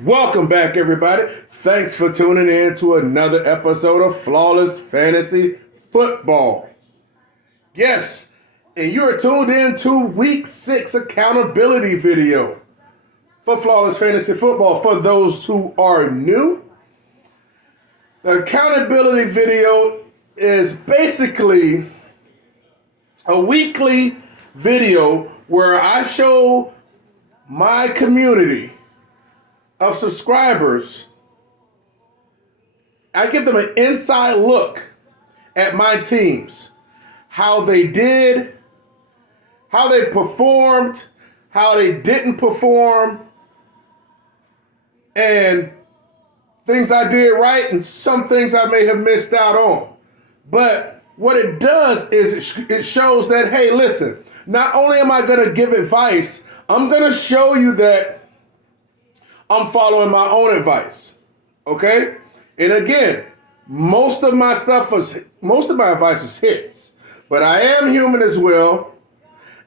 Welcome back, everybody. Thanks for tuning in to another episode of Flawless Fantasy Football. Yes, and you are tuned in to Week 6 accountability video for Flawless Fantasy Football. For those who are new, the accountability video is basically a weekly video where I show my community of subscribers, I give them an inside look at my teams, how they did, how they performed, how they didn't perform, and things I did right and some things I may have missed out on. But what it does is it shows that, hey, listen, not only am I going to give advice, I'm going to show you that I'm following my own advice, okay? And again, most of my advice is hits, but I am human as well,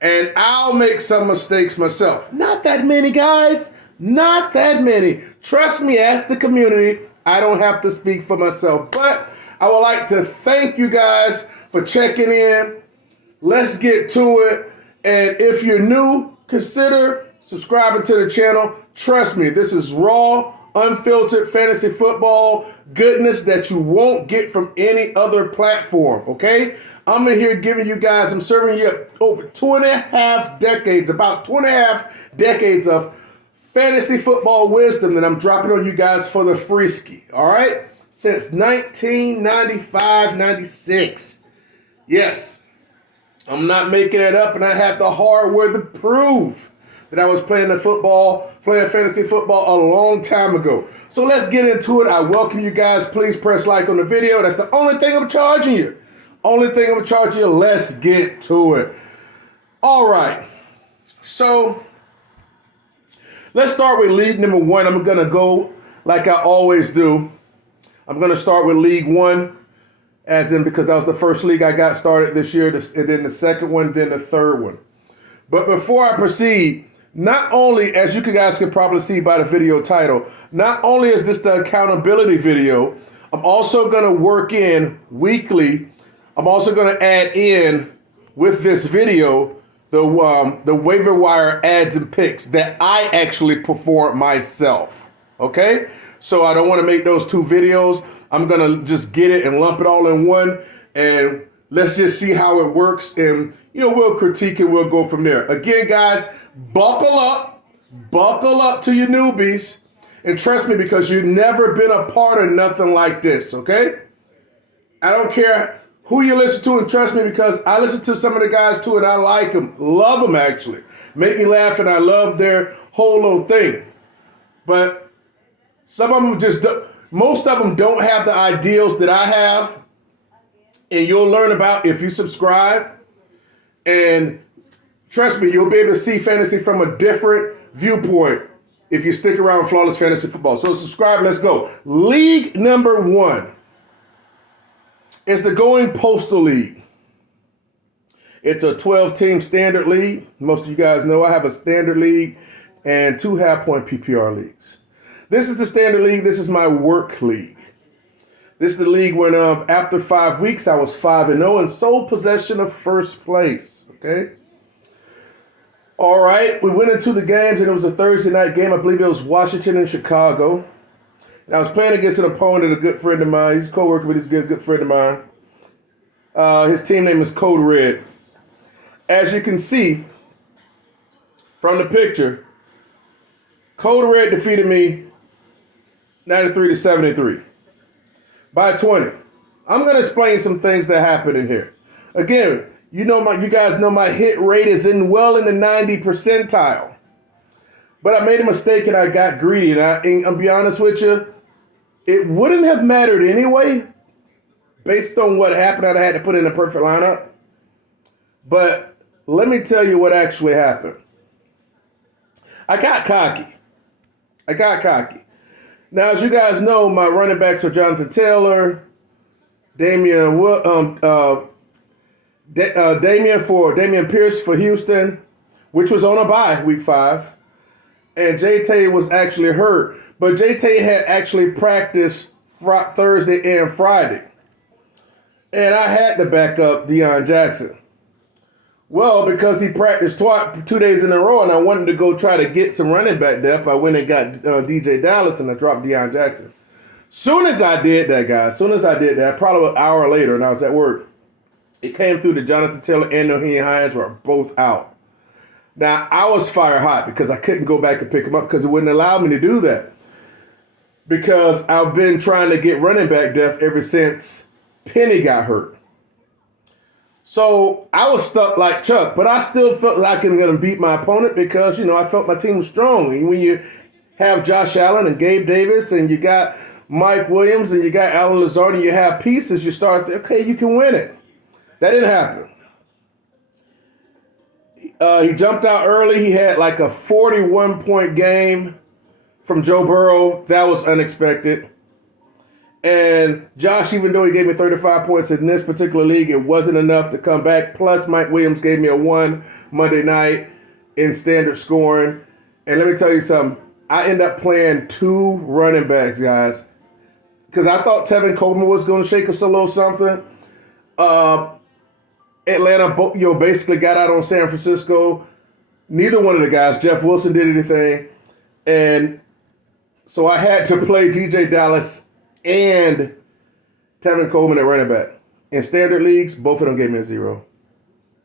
and I'll make some mistakes myself. Not that many, guys, not that many. Trust me, as the community, I don't have to speak for myself, but I would like to thank you guys for checking in. Let's get to it, and if you're new, consider subscribing to the channel. Trust me, this is raw, unfiltered fantasy football goodness that you won't get from any other platform, okay? I'm in here giving you guys, I'm serving you over about 2.5 decades of fantasy football wisdom that I'm dropping on you guys for the frisky, all right? Since 1995, 96. Yes, I'm not making it up, and I have the hardware to prove that I was playing fantasy football a long time ago. So let's get into it. I welcome you guys. Please press like on the video. That's the only thing I'm charging you. Let's get to it. All right. So let's start with league number 1. I'm going to go like I always do. I'm going to start with League 1, as in because that was the first league I got started this year, and then the second one, then the third one. But before I proceed, not only, as you guys can probably see by the video title, not only is this the accountability video, I'm also going to work in weekly. I'm also going to add in with this video the waiver wire ads and picks that I actually perform myself. Okay? So I don't want to make those two videos. I'm going to just get it and lump it all in one, and let's just see how it works, and we'll critique it. We'll go from there. Again, guys, buckle up to you newbies, and trust me, because you've never been a part of nothing like this, okay? I don't care who you listen to, and trust me, because I listen to some of the guys too, and I like them, love them actually. Make me laugh, and I love their whole little thing. But some of them most of them don't have the ideals that I have, and you'll learn about if you subscribe. And trust me, you'll be able to see fantasy from a different viewpoint if you stick around with Flawless Fantasy Football. So subscribe, let's go. League number 1 is the Going Postal League. It's a 12-team standard league. Most of you guys know I have a standard league and 2 half-point PPR leagues. This is the standard league. This is my work league. This is the league when after 5 weeks, I was 5-0 and sole possession of first place, okay? All right, we went into the games, and it was a Thursday night game. I believe it was Washington and Chicago. And I was playing against an opponent, a good friend of mine. He's a co-worker, but he's a good friend of mine. His team name is Code Red. As you can see from the picture, Code Red defeated me 93-73. By 20. I'm going to explain some things that happened in here. Again, you guys know my hit rate is in the 90 percentile. But I made a mistake and I got greedy. And I'll be honest with you, it wouldn't have mattered anyway, based on what happened. I had to put in a perfect lineup. But let me tell you what actually happened. I got cocky. Now, as you guys know, my running backs are Jonathan Taylor, Damian Pierce for Houston, which was on a bye week 5, and J-Tay was actually hurt. But J-Tay had actually practiced Thursday and Friday. And I had to back up Deion Jackson. Well, because he practiced 2 days in a row, and I wanted to go try to get some running back depth, I went and got DJ Dallas, and I dropped Deion Jackson. Soon as I did that, guys, probably an hour later, and I was at work, it came through that Jonathan Taylor and Naheem Hines were both out. Now, I was fire hot because I couldn't go back and pick them up because it wouldn't allow me to do that. Because I've been trying to get running back depth ever since Penny got hurt. So I was stuck like Chuck, but I still felt like I was going to beat my opponent because, I felt my team was strong. And when you have Josh Allen and Gabe Davis and you got Mike Williams and you got Alan Lazard and you have pieces, you start, okay, you can win it. That didn't happen. He jumped out early. He had like a 41-point game from Joe Burrow. That was unexpected. And Josh, even though he gave me 35 points in this particular league, it wasn't enough to come back. Plus, Mike Williams gave me a 1 Monday night in standard scoring. And let me tell you something. I ended up playing 2 running backs, guys, because I thought Tevin Coleman was going to shake us a little something. Atlanta, basically got out on San Francisco. Neither one of the guys, Jeff Wilson, did anything. And so I had to play DJ Dallas and Tevin Coleman at running back. In standard leagues, both of them gave me a 0.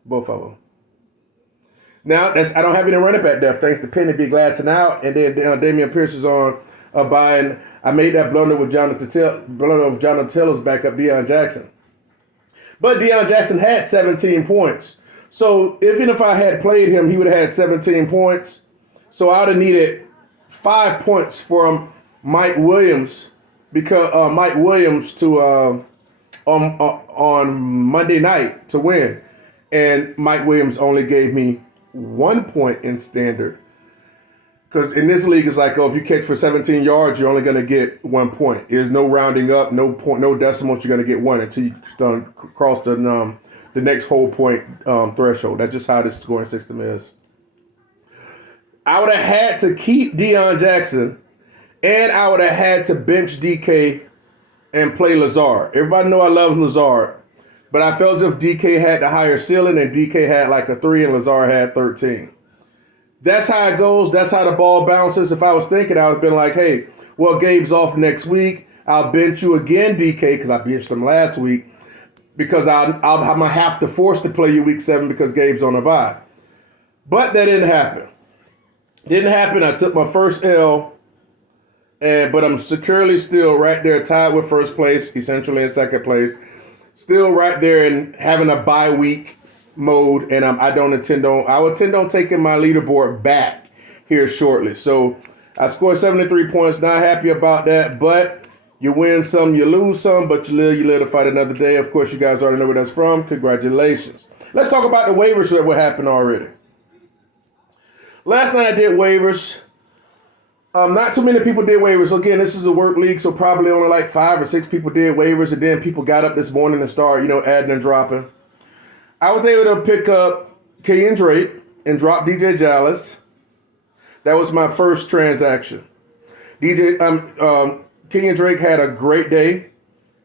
Both of them. Now, I don't have any running back depth thanks to Penny Big Glassing out. And then Dameon Pierce is on a bye. And I made that blunder with Jonathan Taylor's backup, Deion Jackson. But Deion Jackson had 17 points. So even if I had played him, he would have had 17 points. So I would have needed 5 points from Mike Williams because Mike Williams to on Monday night to win. And Mike Williams only gave me 1 point in standard. Because in this league, it's like, if you catch for 17 yards, you're only going to get 1 point. There's no rounding up, no decimals. You're going to get 1 until you cross the next whole point threshold. That's just how this scoring system is. I would have had to keep Deion Jackson, and I would have had to bench DK and play Lazard. Everybody know I love Lazard, but I felt as if DK had the higher ceiling, and DK had like a 3, and Lazard had 13. That's how it goes. That's how the ball bounces. If I was thinking, I would have been like, hey, well, Gabe's off next week. I'll bench you again, DK, because I benched him last week, because I'm going to have to force to play you week 7 because Gabe's on a bye. But that didn't happen. I took my first L, but I'm securely still right there, tied with first place, essentially in second place. Still right there and having a bye week mode, and I will intend on taking my leaderboard back here shortly. So I scored 73 points, not happy about that, but you win some, you lose some, but you live to fight another day. Of course, you guys already know where that's from. Congratulations. Let's talk about the waivers that what happened already. Last night I did waivers. Not too many people did waivers. Again, this is a work league, so probably only like 5 or 6 people did waivers, and then people got up this morning and started, adding and dropping. I was able to pick up Kenyon Drake and drop DJ Dallas. That was my first transaction. Kenyon Drake had a great day.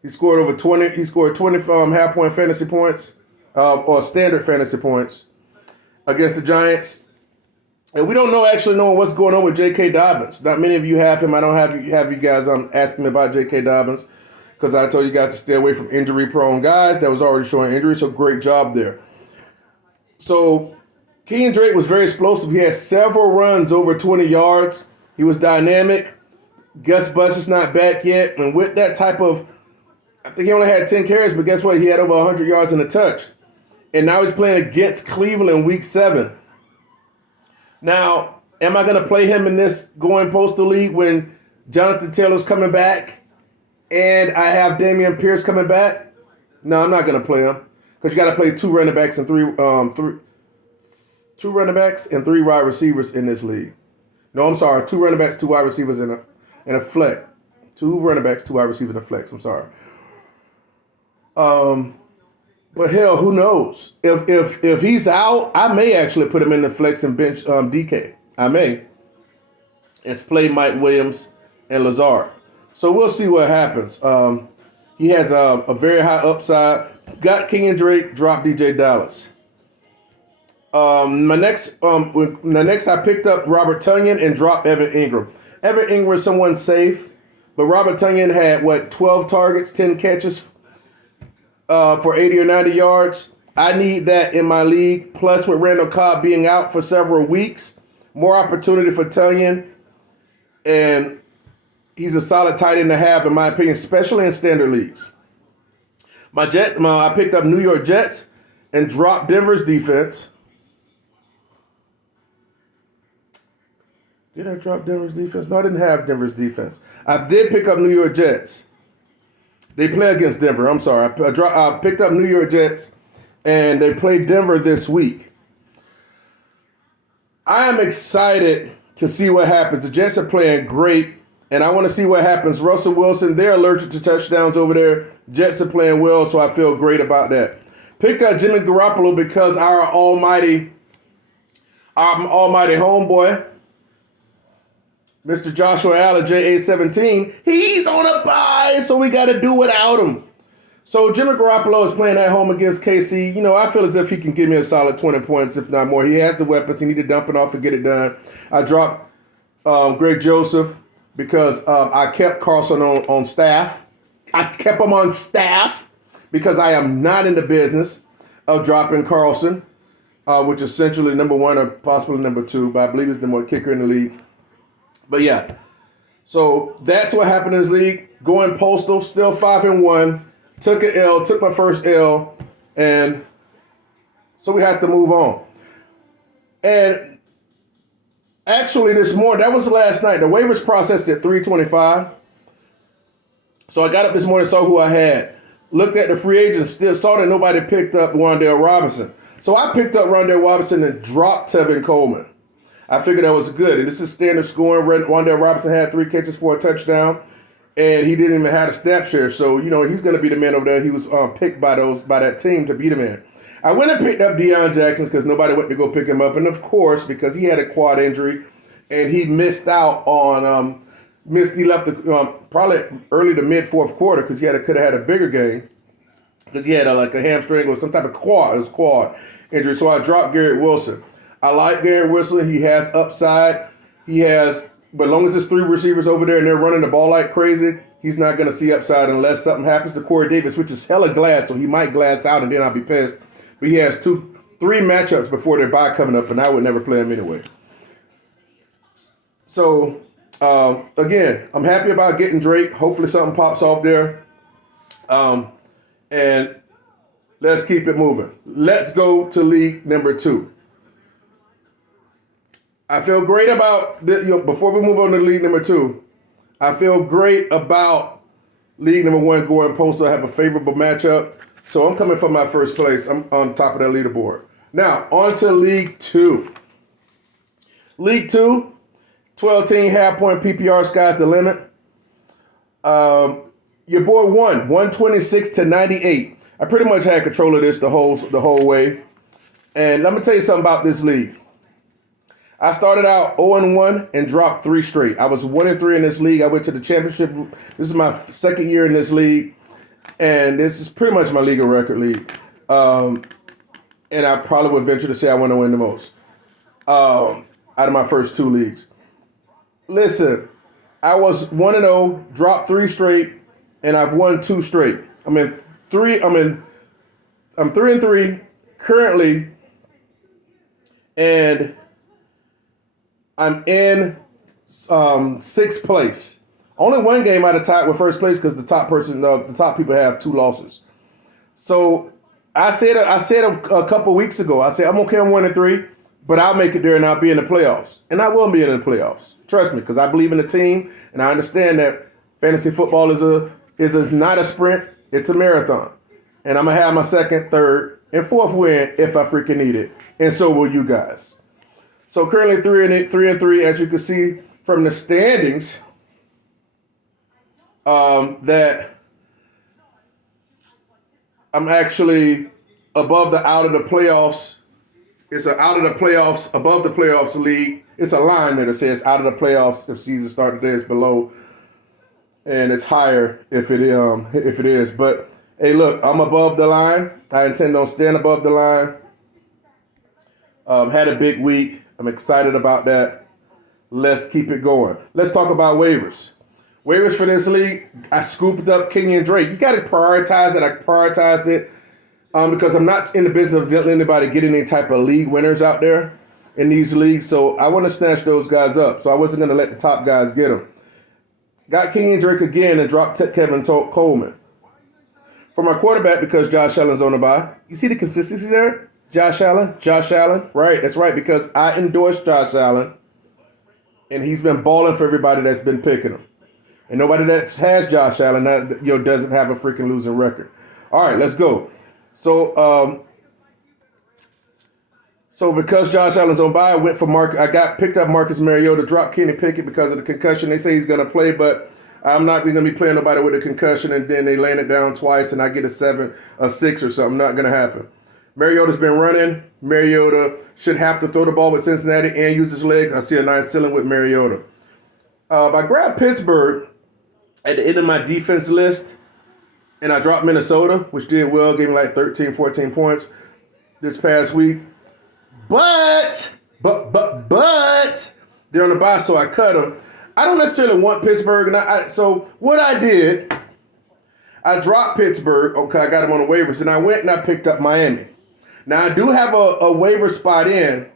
He scored over 20. He scored 20 half-point fantasy points, or standard fantasy points against the Giants. And we don't know what's going on with J.K. Dobbins. Not many of you have him. I don't have you guys asking me about J.K. Dobbins, because I told you guys to stay away from injury-prone guys that was already showing injury, so great job there. So Kenyon Drake was very explosive. He had several runs over 20 yards. He was dynamic. Gus Bus is not back yet. And with that type of, I think he only had 10 carries, but guess what? He had over 100 yards and a touch. And now he's playing against Cleveland week 7. Now, am I going to play him in this going postal league when Jonathan Taylor's coming back and I have Dameon Pierce coming back? No, I'm not going to play him, because you got to play 2 running backs and 3 wide receivers in this league. No, I'm sorry, 2 running backs, 2 wide receivers in a flex. 2 running backs, 2 wide receivers in a flex. I'm sorry. But hell, who knows? If he's out, I may actually put him in the flex and bench DK. I may. and play Mike Williams and Lazard. So we'll see what happens. He has a very high upside. Got King and Drake, dropped DJ Dallas. Next I picked up Robert Tonyan and dropped Evan Ingram. Evan Ingram is someone safe, but Robert Tonyan had 12 targets, 10 catches for 80 or 90 yards. I need that in my league. Plus, with Randall Cobb being out for several weeks, more opportunity for Tonyan, and he's a solid tight end to have, in my opinion, especially in standard leagues. I picked up New York Jets and dropped Denver's defense. Did I drop Denver's defense? No, I didn't have Denver's defense. I did pick up New York Jets. They play against Denver. I'm sorry. I picked up New York Jets, and they play Denver this week. I am excited to see what happens. The Jets are playing great, and I want to see what happens. Russell Wilson, they're allergic to touchdowns over there. Jets are playing well, so I feel great about that. Picked up Jimmy Garoppolo because our almighty homeboy, Mr. Joshua Allen, JA17, he's on a bye, so we got to do without him. So Jimmy Garoppolo is playing at home against KC. You know, I feel as if he can give me a solid 20 points, if not more. He has the weapons. He need to dump it off and get it done. I dropped Greg Joseph because I kept Carlson on staff. I kept him on staff because I am not in the business of dropping Carlson, which is essentially number one or possibly number two, but I believe he's the more kicker in the league. But yeah, so that's what happened in this league. Going postal, still 5-1. Took an L, took my first L, and so we had to move on. And actually this morning, that was last night. The waivers processed at 3:25. So I got up this morning, saw who I had. Looked at the free agents, still saw that nobody picked up Wan'Dale Robinson. So I picked up Wan'Dale Robinson and dropped Tevin Coleman. I figured that was good. And this is standard scoring. Wan'Dale Robinson had 3 catches for a touchdown, and he didn't even have a snap share. So, you know, he's going to be the man over there. He was picked by that team to be the man. I went and picked up Deion Jackson because nobody went to go pick him up. And, of course, because he had a quad injury and he missed out on he left probably early to mid-fourth quarter because he could have had a bigger game because he had a hamstring or some type of quad injury. So I dropped Garrett Wilson. I like Garrett Wilson. He has upside. But as long as there's 3 receivers over there and they're running the ball like crazy, he's not going to see upside unless something happens to Corey Davis, which is hella glass, so he might glass out and then I'll be pissed. But he has 3 matchups before their bye coming up, and I would never play him anyway. So, again, I'm happy about getting Drake. Hopefully something pops off there. And let's keep it moving. Let's go to league number 2. I feel great about, before we move on to league number 2, I feel great about league number 1 going postal. I have a favorable matchup. So I'm coming for my first place. I'm on top of that leaderboard. Now, on to league 2. League 2, 12-team half-point PPR, sky's the limit. Your boy won, 126-98. I pretty much had control of this the whole way. And let me tell you something about this league. I started out 0-1 and dropped 3 straight. I was 1-3 in this league. I went to the championship. This is my second year in this league, and this is pretty much my league of record league. And I probably would venture to say I want to win the most out of my first 2 leagues. Listen, I was 1-0, dropped 3 straight, and I've won 2 straight. I'm 3-3 currently, and I'm in 6th place. Only 1 game out of tied with first place because the top people have 2 losses. So I said a couple weeks ago, I said I'm okay on 1-3, but I'll make it there and I'll be in the playoffs, and I will be in the playoffs. Trust me, because I believe in the team and I understand that fantasy football is not a sprint, it's a marathon, and I'm gonna have my 2nd, 3rd, and 4th win if I freaking need it, and so will you guys. So currently 3-3, as you can see from the standings, that I'm actually above the out of the playoffs. It's an out of the playoffs, above the playoffs league It's a line there that says out of the playoffs if season started there, it's below, and it's higher if it is. But hey, look, I'm above the line. I intend on staying above the line. Had a big week. I'm excited about that. Let's keep it going. Let's talk about waivers. Waivers for this league, I scooped up Kenyon Drake. You got to prioritize it. I prioritized it because I'm not in the business of letting anybody get any type of league winners out there in these leagues. So I want to snatch those guys up. So I wasn't going to let the top guys get them. Got Kenyon Drake again and dropped Kevin Coleman. For my quarterback, because Josh Allen's on the bye. You see the consistency there? Josh Allen. Right, that's right, because I endorsed Josh Allen, and he's been balling for everybody that's been picking him. And nobody that has Josh Allen doesn't have a freaking losing record. All right, let's go. So because Josh Allen's on bye, I went for picked up Marcus Mariota, dropped Kenny Pickett because of the concussion. They say he's going to play, but I'm not going to be playing nobody with a concussion, and then they land it down twice, and I get a 6 or something. Not going to happen. Mariota's been running. Mariota should have to throw the ball with Cincinnati and use his legs. I see a nice ceiling with Mariota. I grabbed Pittsburgh at the end of my defense list, and I dropped Minnesota, which did well, gave me like 13, 14 points this past week. But they're on the bye, so I cut them. I don't necessarily want Pittsburgh, and so what I did, I dropped Pittsburgh. Okay, I got them on the waivers, and I went and I picked up Miami. Now, I do have a waiver spot in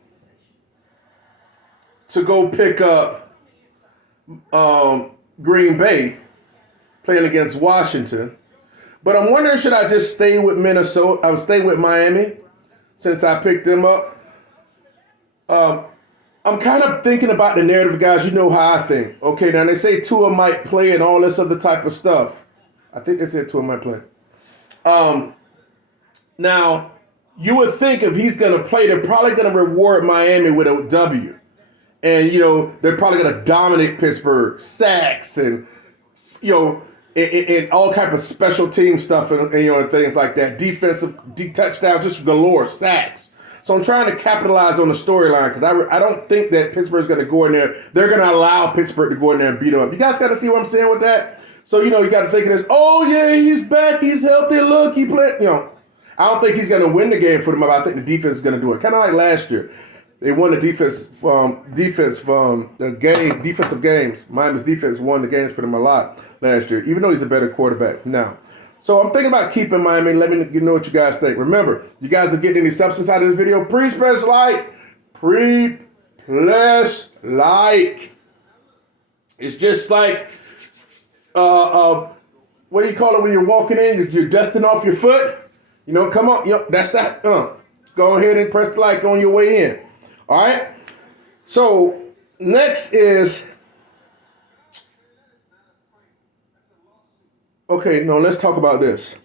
to go pick up Green Bay playing against Washington. But I'm wondering, should I just stay with Minnesota? I would stay with Miami since I picked them up. I'm kind of thinking about the narrative, guys. You know how I think. Okay, now they say Tua might play and all this other type of stuff. I think they said Tua might play. Now, you would think if he's going to play, they're probably going to reward Miami with a W. And, they're probably going to dominate Pittsburgh. Sacks and, and all type of special team stuff and things like that. Defensive touchdowns, just galore, sacks. So I'm trying to capitalize on the storyline because I don't think that Pittsburgh's going to go in there. They're going to allow Pittsburgh to go in there and beat them up. You guys got to see what I'm saying with that? So, you got to think of this, oh, yeah, he's back, he's healthy, look, he played, I don't think he's going to win the game for them, but I think the defense is going to do it. Kind of like last year. They won the defensive games. Miami's defense won the games for them a lot last year, even though he's a better quarterback now. So I'm thinking about keeping Miami. Let me know what you guys think. Remember, you guys are getting any substance out of this video. Please press like. It's just like, what do you call it when you're walking in? You're dusting off your foot. Come on. That's that. Go ahead and press the like on your way in. All right. So next is, let's talk about this.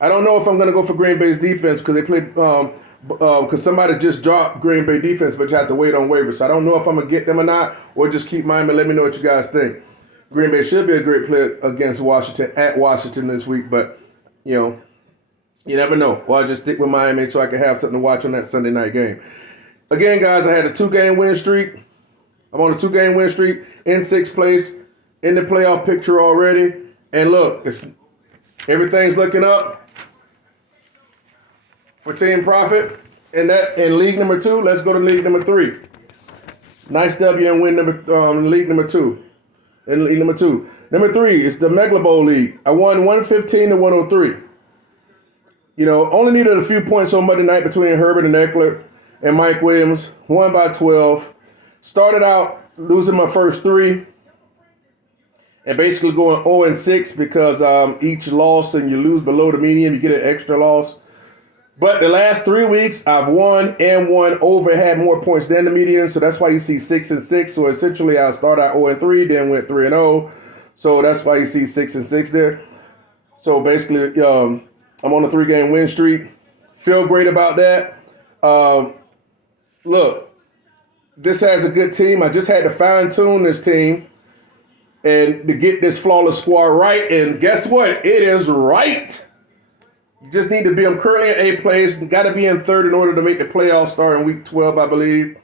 I don't know if I'm going to go for Green Bay's defense because they played, because somebody just dropped Green Bay defense, but you have to wait on waivers. So I don't know if I'm going to get them or not, or just keep Miami. Let me know what you guys think. Green Bay should be a great play against Washington at Washington this week, but, you never know. Or I'll just stick with Miami so I can have something to watch on that Sunday night game. Again, guys, I had a 2-game win streak. I'm on a 2-game win streak in 6th place in the playoff picture already. And look, everything's looking up for Team Profit. In league number 2, let's go to league number 3. Nice W and win league number 2. In league number 2. Number 3 is the Megla Bowl League. I won 115 to 103. Only needed a few points on Monday night between Herbert and Eckler and Mike Williams. Won by 12. Started out losing my first 3. And basically going 0-6 because each loss and you lose below the median, you get an extra loss. But the last 3 weeks, I've won over, had more points than the median. So that's why you see 6-6. So essentially, I started out 0-3, then went 3-0. So that's why you see 6-6 there. So basically, I'm on a 3-game win streak. Feel great about that. Look, this has a good team. I just had to fine-tune this team and to get this flawless squad right. And guess what? It is right. You just need to be, I'm currently in 8th place. Got to be in 3rd in order to make the playoffs start in week 12, I believe.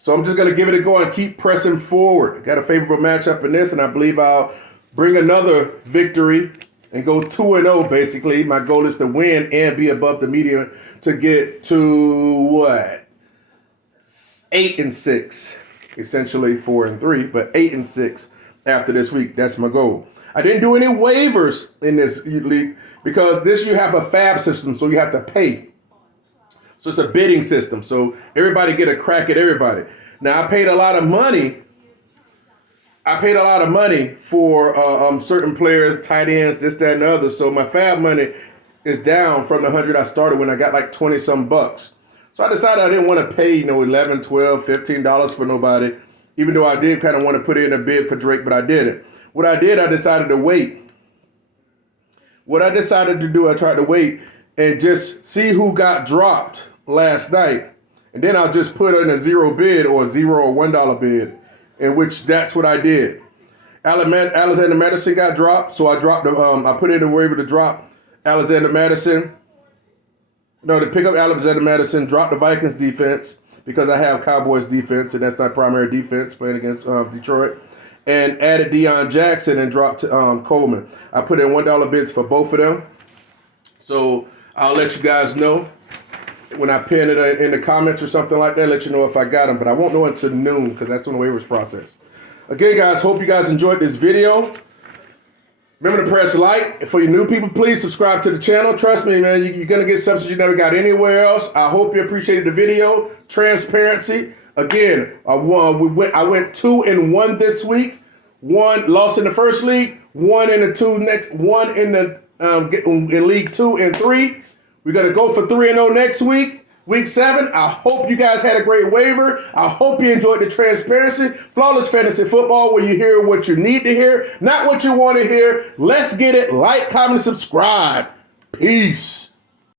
So I'm just going to give it a go and keep pressing forward. Got a favorable matchup in this, and I believe I'll bring another victory and go 2-0 basically. My goal is to win and be above the median to get to what? 8-6. Essentially 4-3, but 8-6 after this week. That's my goal. I didn't do any waivers in this league because this you have a fab system, so you have to pay. So it's a bidding system. So everybody get a crack at everybody. Now I paid a lot of money. For certain players, tight ends, this, that, and the other. So my fab money is down from the 100 I started when I got like 20 some bucks. So I decided I didn't want to pay, $11, $12, $15 for nobody, even though I did kind of want to put in a bid for Drake, but I didn't. What I did, I decided to wait. What I decided to do, I tried to wait and just see who got dropped last night. And then I'll just put in a zero bid or a $0 or $1 bid, in which that's what I did. Alexander Madison got dropped, so I dropped I put in a waiver to drop Alexander Madison. No, to pick up Alexander Madison, drop the Vikings defense because I have Cowboys defense, and that's my primary defense playing against Detroit. And added Deion Jackson and dropped Coleman. I put in $1 bids for both of them. So I'll let you guys know when I pin it in the comments or something like that, let you know if I got them. But I won't know until noon because that's when the waivers process. Again, guys, hope you guys enjoyed this video. Remember to press like. And for you new people, please subscribe to the channel. Trust me, man, you're going to get substance you never got anywhere else. I hope you appreciated the video. Transparency. Again, I went 2-1 this week. 1 lost in the first league. 1 in the in League 2 and 3. We're going to go for 3-0 next week. Week 7, I hope you guys had a great waiver. I hope you enjoyed the transparency. Flawless Fantasy Football, where you hear what you need to hear, not what you want to hear. Let's get it. Like, comment, subscribe. Peace.